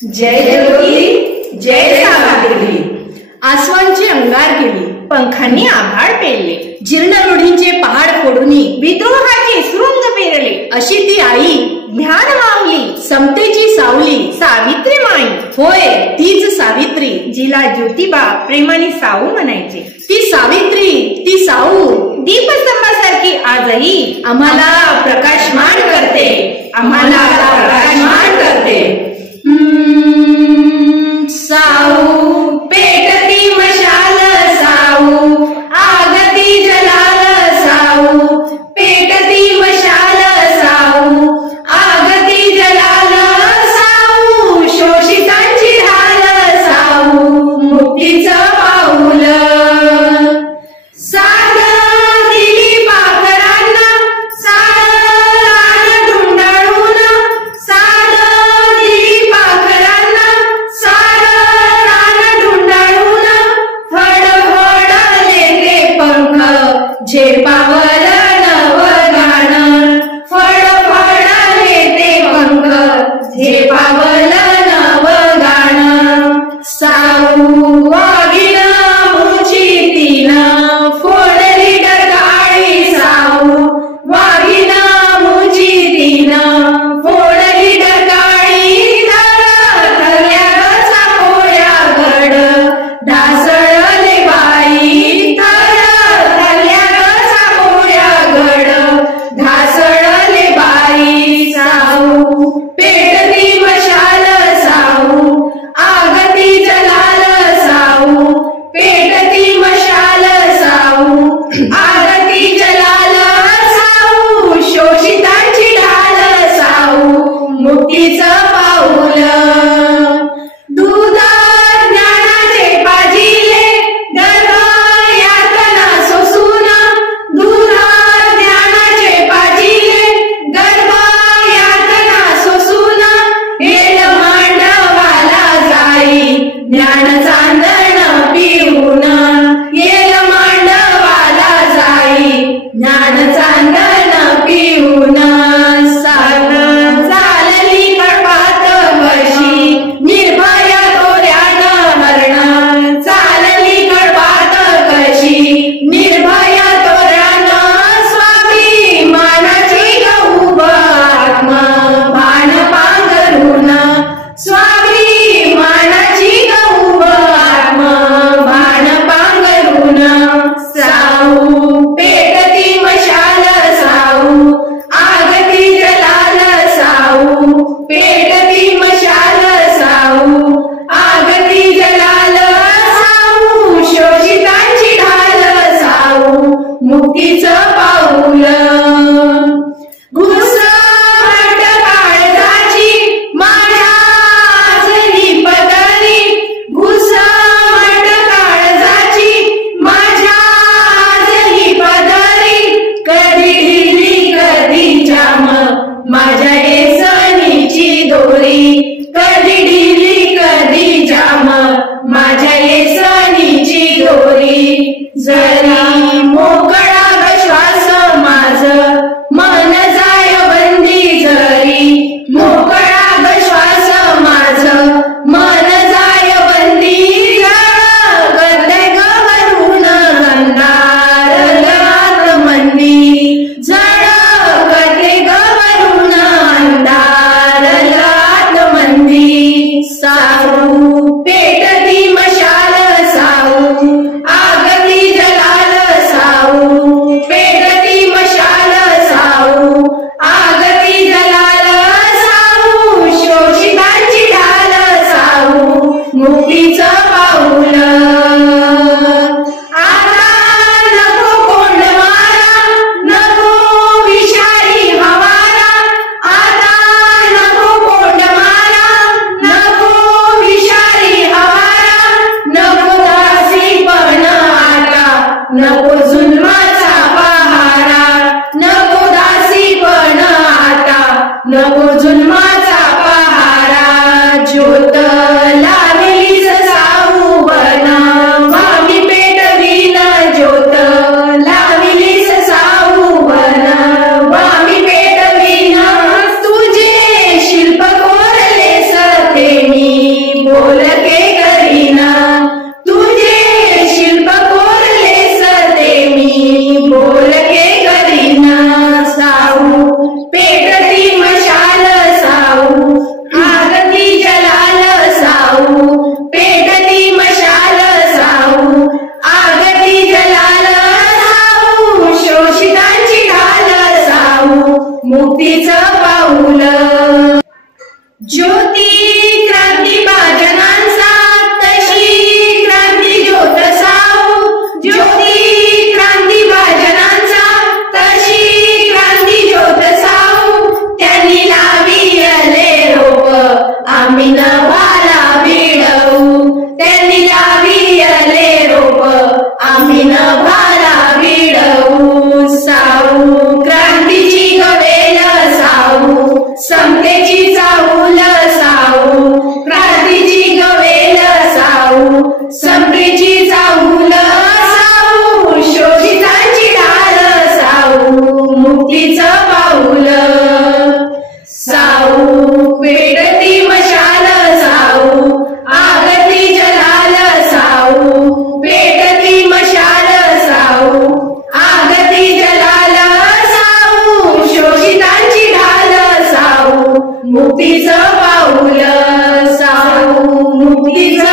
जय ज्योती जय सावित्री। आसवांची अंगार केली, पंखांनी आभाळ पेरले, जीर्ण रूढींचे पहाड फोडूनी विद्रोहाचे सुरुंग पेरले, अशी ती आई ज्ञान माऊली, समतेची सावली सावित्री माई। होय तीच सावित्री, जिला ज्योतिबा प्रेमाने साऊ म्हणायचे। ती सावित्री, ती साऊ दीपस्तंभासारखी आजही आम्हाला प्रकाशमान करते, आम्हाला प्रकाशमान करते। साऊ पेटती मशाल, साऊ आगती जलाल, साऊ पेटती मशाल, साऊ आगती जलाल, साऊ शोषितांची ढाल, साऊ मुक्तीचं पाऊल। साध दिली पाखरांना, साध रान धुंडाळून, साध दिली पाखरांना, साध रान धुंडाळून, फडफडले ते पंख झेपावर नवगाण, फडफडले ते पंख झेपावर नवगाण। साऊ वाघीण मुची तीन, फोडली डरकाळी, साऊ वाघीण मुची तीन, फोडली डरकाळी, थरथरल्या चापोळ्या गड ढासळले बाई, थरथरल्या चापोळ्या गड ढासळले बाई। साऊ पेटती मशाल, साऊ आगती जलाल, साऊ पेटती मशाल, साऊ आगती जलाल, साऊ शोषितांची ढाल, साऊ मुक्तीचं पाऊल। दूध ज्ञानाचे पाजिले, गर्भ यातना सोसून, दूध ज्ञानाचे पाजिले, गर्भ यातना सोसून, हेल मांडवाला जाई ज्ञान चांदण पिऊन, हेल मांडवाला जाई ज्ञान चांदण पिऊन। साध चालली कळपात कशी, निर्भय तोऱ्यानं मरण, चालली कळपात कशी, निर्भय तोऱ्यानं, स्वाभिमानाची गौब आत्मा भान पांघरून, स्वाभिमानाची गौब आत्मा भान पांघरून। साऊ पेटती मशाल, साऊ आगती जलाल, साऊ पेटती मशाल, साऊ आगती जलाल, साऊ शोषितांची ढाल, साऊ मुक्तीचं पाऊल। घुसमट काळजाची माझ्या आजही पदरी, घुसमट काळजाची माझ्या आजही पदरी, कधी ढिली कधी जाम माझ्या येसनीची दोरी, कधी ढिली कधी जाम माझ्या येसनीची दोरी। जरी मोकळा ग श्वास माझ मन जाय बंदी, जरी मोकळा ग श्वास माझ मन जाय बंदी, जळकते गवरून अंधारलं आतमंदी, जळकते गवरून अंधारलं आतमंदी। साऊ पेटती मशाल, साऊ आगती जलाल, पेटवीन साऊ, पेटती मशाल साऊ, आगती जलाल साऊ, पेटती मशाल साऊ, आगती जलाल साऊ, शोषितांची ढाल साऊ, मुक्तीचं पाऊल. ज्योती क्रांती जनांचा तशी क्रांती ज्योत साऊ, ज्योती क्रांती जनांचा तशी क्रांती ज्योत साऊ, त्यांनी लाविले रोप आम्ही नभाला भिडवू, त्यांनी लाविले रोप आम्ही नभाला भिडवू. साऊ क्रांतीची गवेल साऊ, समतेची चाहूल साऊ, क्रांतीची गवेल साऊ, समतेची चाहूल साऊ, शोषितांची ढाल साऊ, मुक्तीचं पाऊल. साऊ पेटती मशाल साऊ, आगती जलाल साऊ, पेटती मशाल साऊ, आगती जलाल साऊ, शोषितांची ढाल साऊ, मुक्तीचं पाऊल. साऊ मुक्तीचं